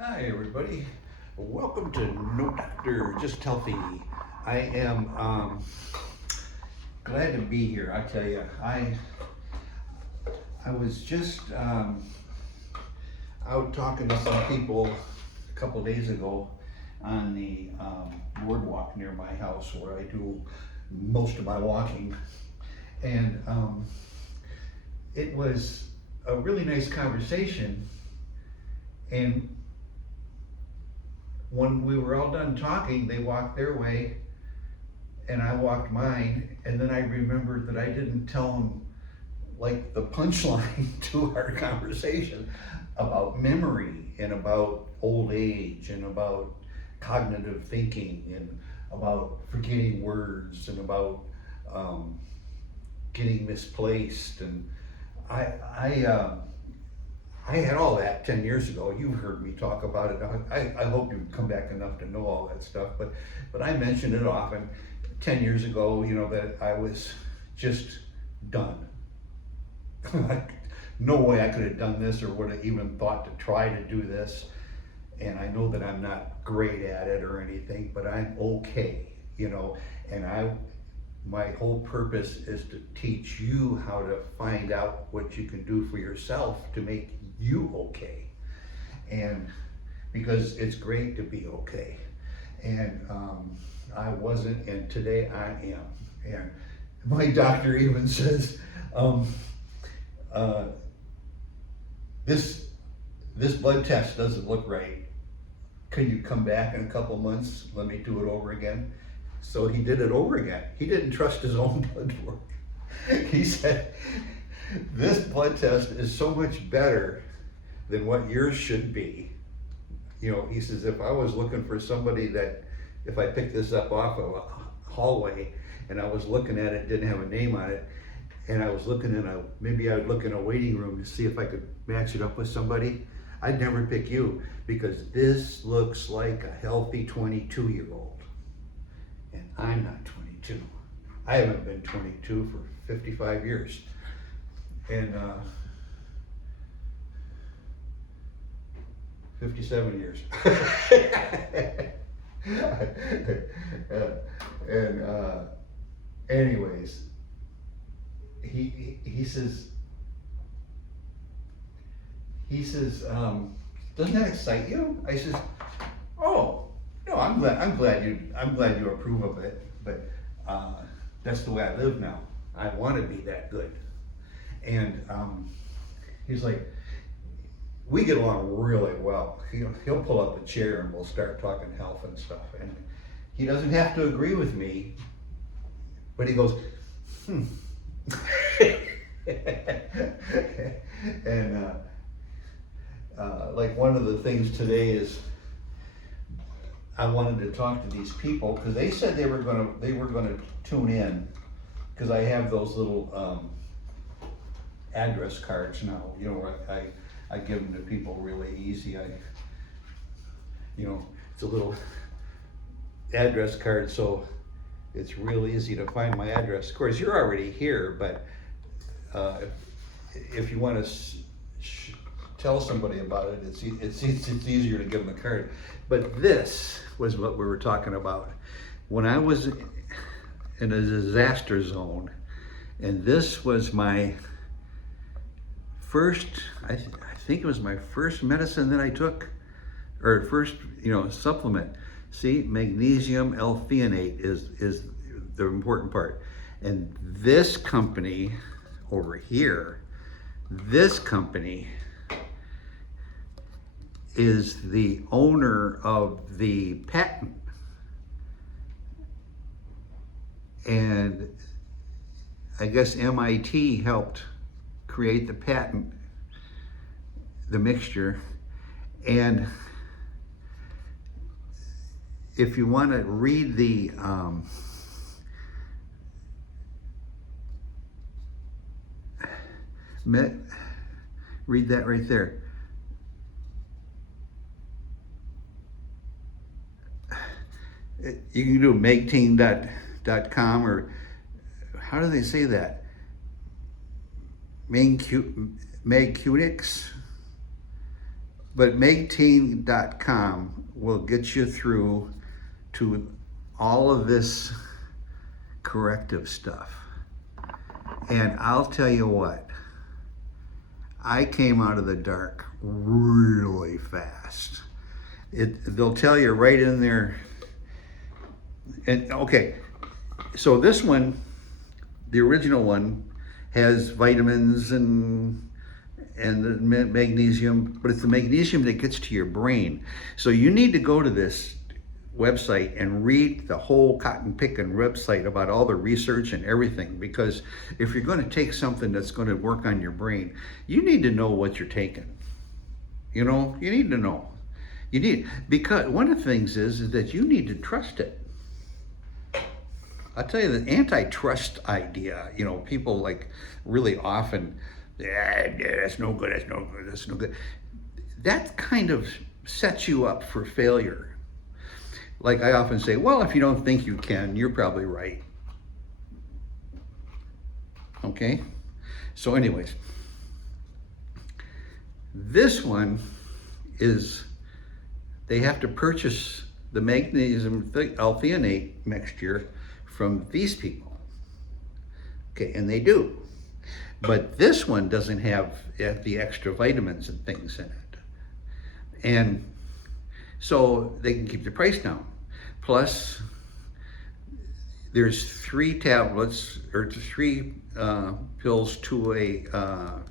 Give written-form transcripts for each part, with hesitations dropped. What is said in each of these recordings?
Hi, everybody. Welcome to No Doctor, Just Healthy. I am glad to be here. I tell you, I was just out talking to some people a couple days ago on the boardwalk near my house where I do most of my walking, and it was a really nice conversation. And when we were all done talking, they walked their way and I walked mine. And then I remembered that I didn't tell them like the punchline to our conversation about memory and about old age and about cognitive thinking and about forgetting words and about getting misplaced. And I, I, uh, I had all that 10 years ago. You've heard me talk about it. I hope you've come back enough to know all that stuff. But I mention it often. 10 years ago, that I was just done. No way I could have done this or would have even thought to try to do this. And I know that I'm not great at it or anything, but I'm okay. And my whole purpose is to teach you how to find out what you can do for yourself to make you okay. And because it's great to be okay. And I wasn't, and today I am. And my doctor even says, uh, this blood test doesn't look right. Can you come back in a couple months? Let me do it over again. So he did it over again. He didn't trust his own blood work. He said, this blood test is so much better than what yours should be. He says, if I was looking for somebody that, if I picked this up off of a hallway and I was looking at it, didn't have a name on it, and I was looking maybe I would look in a waiting room to see if I could match it up with somebody, I'd never pick you because this looks like a healthy 22-year-old. And I'm not 22. I haven't been 22 for 55 years. And 57 years. And anyways, he says, doesn't that excite you? I says, oh no, I'm glad you approve of it, but that's the way I live now. I want to be that good. And he's like, we get along really well. He'll pull up a chair and we'll start talking health and stuff. And he doesn't have to agree with me, but he goes, and like one of the things today is I wanted to talk to these people because they said they were gonna tune in because I have those little address cards now. I give them to people really easy. It's a little address card, so it's real easy to find my address. Of course, you're already here, but if you want to tell somebody about it, it's easier to give them a card. But this was what we were talking about when I was in a disaster zone, and this was my first. I think it was my first medicine that I took, or first supplement. See, magnesium L-threonate is the important part, and this company over here, this company is the owner of the patent. And I guess MIT helped create the patent, the mixture. And if you want to read the read that right there. You can do magteam.com, or how do they say that? Magcutics. But Megteen.com will get you through to all of this corrective stuff. And I'll tell you what, I came out of the dark really fast. They'll tell you right in there. And okay, so this one, the original one, has vitamins and the magnesium, but it's the magnesium that gets to your brain. So you need to go to this website and read the whole cotton picking website about all the research and everything, because if you're going to take something that's going to work on your brain, you need to know what you're taking. You know, you need to know. You need, because one of the things is that you need to trust it. I'll tell you, the antitrust idea, you know, people like really often, yeah, that's no good, that's no good, that's no good. That kind of sets you up for failure. Like I often say, well, if you don't think you can, you're probably right. Okay? So anyways, this one is, they have to purchase the magnesium L-threonate mixture from these people. Okay, and they do. But this one doesn't have the extra vitamins and things in it. And so they can keep the price down. Plus, there's 3 tablets or 3 pills to a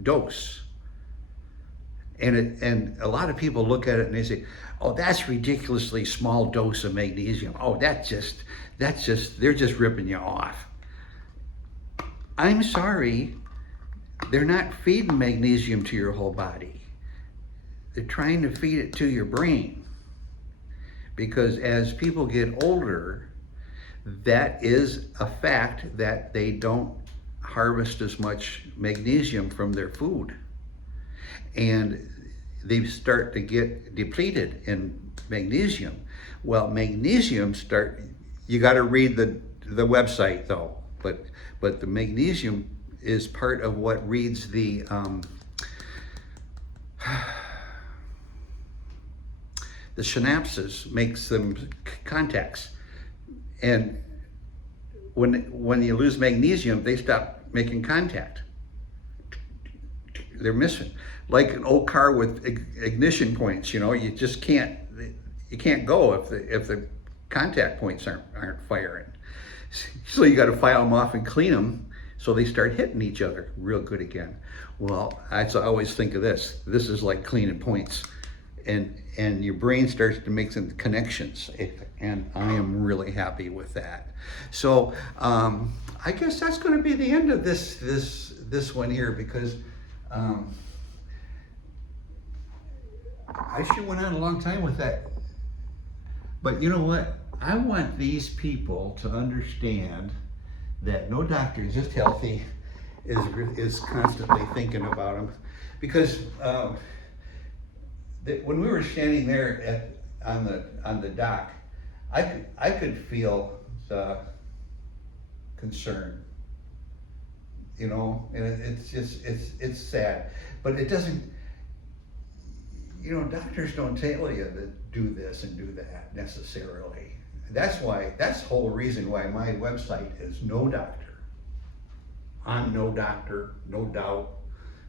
dose. And a lot of people look at it and they say, oh, that's ridiculously small dose of magnesium. Oh, that's just, they're just ripping you off. I'm sorry, they're not feeding magnesium to your whole body. They're trying to feed it to your brain. Because as people get older, that is a fact that they don't harvest as much magnesium from their food. And they start to get depleted in magnesium. Well, magnesium you got to read the website though, but the magnesium is part of what reads the synapses, makes them contacts. And when you lose magnesium, they stop making contact. They're missing. Like an old car with ignition points, you know, you just can't go if the contact points aren't firing. So you got to file them off and clean them so they start hitting each other real good again. Well, I always think of this. This is like cleaning points, and your brain starts to make some connections, and I am really happy with that. So I guess that's going to be the end of this one here, because I sure went on a long time with that. But you know what? I want these people to understand that no doctor is just healthy, is constantly thinking about them. Because when we were standing there on the dock, I could feel the concern, you know, and it's sad, but it doesn't. You know, doctors don't tell you to do this and do that necessarily. That's the whole reason why my website is No Doctor. I'm no doctor, no doubt,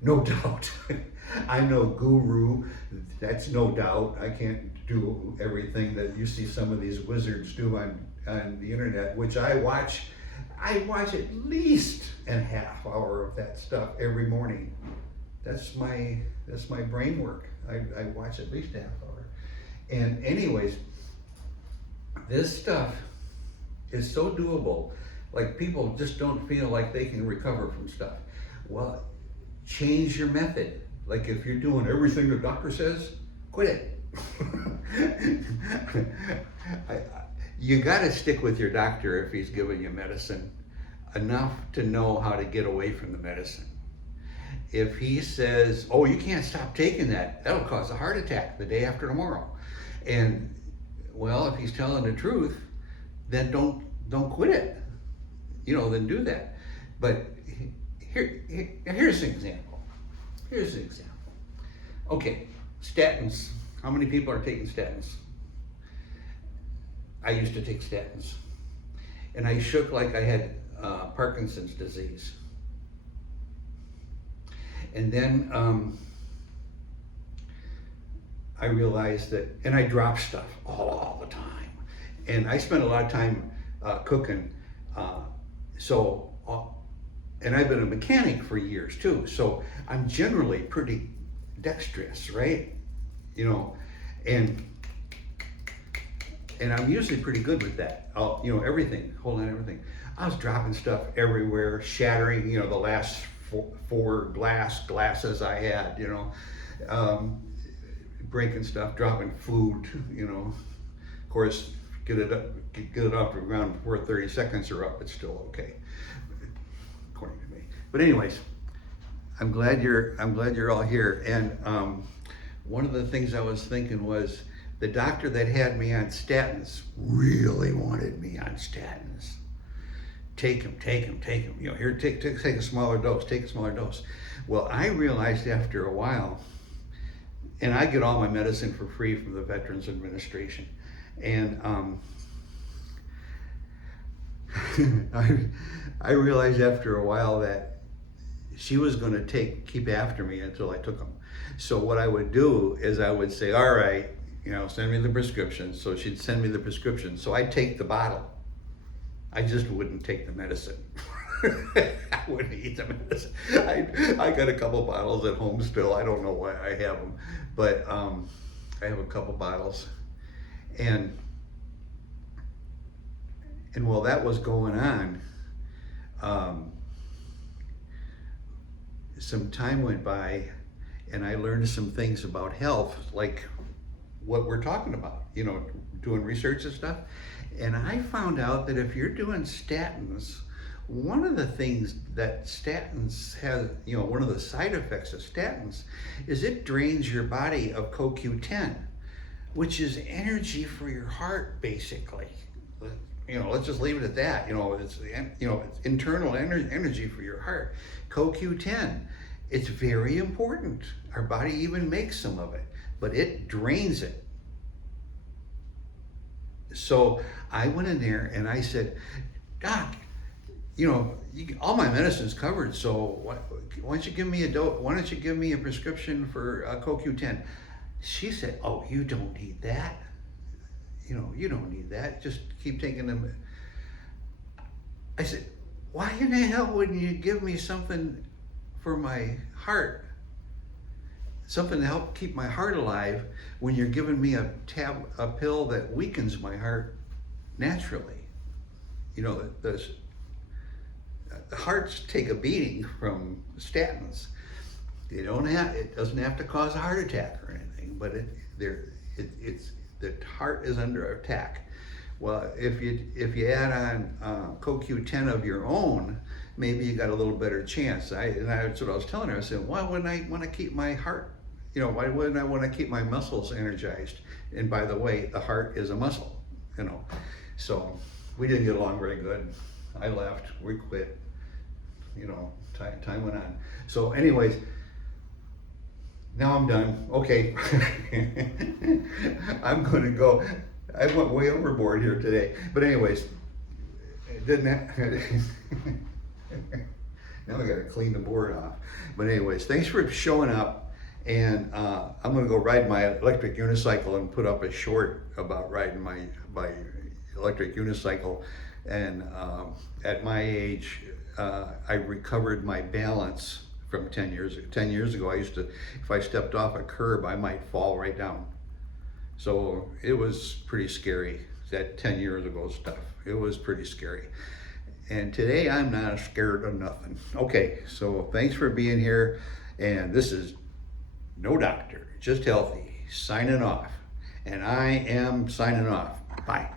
no doubt. I'm no guru, that's no doubt. I can't do everything that you see some of these wizards do on the internet, which I watch at least a half hour of that stuff every morning. That's my brain work. I watch at least a half hour. And anyways, this stuff is so doable. Like, people just don't feel like they can recover from stuff. Well, change your method. Like, if you're doing everything the doctor says, quit it. You gotta stick with your doctor if he's giving you medicine enough to know how to get away from the medicine. If he says, oh, you can't stop taking that, that'll cause a heart attack the day after tomorrow. And well, if he's telling the truth, then don't quit it. You know, then do that. But here's an example. Okay, Statins. How many people are taking statins? I used to take statins. And I shook like I had Parkinson's disease. And then I realized that, and I dropped stuff all the time. And I spent a lot of time cooking. And I've been a mechanic for years too. So I'm generally pretty dexterous, right? You know, and I'm usually pretty good with that. Everything, holding everything. I was dropping stuff everywhere, shattering, the last four glasses I had, breaking stuff, dropping food, Of course, get it off the ground before 30 seconds are up, it's still okay, according to me. But anyways, I'm glad you're all here. And one of the things I was thinking was, the doctor that had me on statins really wanted me on statins. Take them. Here, take a smaller dose. Well, I realized after a while, and I get all my medicine for free from the Veterans Administration, and I realized after a while that she was going to keep after me until I took them. So what I would do is I would say, all right, send me the prescription. So she'd send me the prescription. So I'd take the bottle. I just wouldn't take the medicine. I wouldn't eat the medicine. I got a couple bottles at home still. I don't know why I have them, but I have a couple bottles. And while that was going on, some time went by, and I learned some things about health, like what we're talking about, doing research and stuff. And I found out that if you're doing statins, one of the things that statins have, one of the side effects of statins is it drains your body of CoQ10, which is energy for your heart, basically. Let's just leave it at that. It's internal energy for your heart. CoQ10, it's very important. Our body even makes some of it, but it drains it. So I went in there and I said, Doc, all my medicine's covered, so why don't you give me a dose? Why don't you give me a prescription for CoQ10? She said, oh, you don't need that. You don't need that. Just keep taking them. I said, why in the hell wouldn't you give me something for my heart? Something to help keep my heart alive when you're giving me a pill that weakens my heart naturally. The hearts take a beating from statins. It doesn't have to cause a heart attack or anything, but the heart is under attack. Well, if you add on CoQ10 of your own, maybe you got a little better chance. That's what I was telling her. I said, why wouldn't I want to keep my heart? Why wouldn't I want to keep my muscles energized? And by the way, the heart is a muscle. So we didn't get along very good. I left. We quit. Time went on. So, anyways. Now I'm done. Okay. I'm going to go. I went way overboard here today. But anyways, now I got to clean the board off. But anyways, thanks for showing up. And I'm going to go ride my electric unicycle and put up a short about riding my electric unicycle. And at my age, I recovered my balance from 10 years ago. 10 years ago, I used to, if I stepped off a curb, I might fall right down. So it was pretty scary, that 10 years ago stuff. It was pretty scary. And today, I'm not scared of nothing. Okay, so thanks for being here. And this is No Doctor, Just Healthy, signing off. And I am signing off. Bye.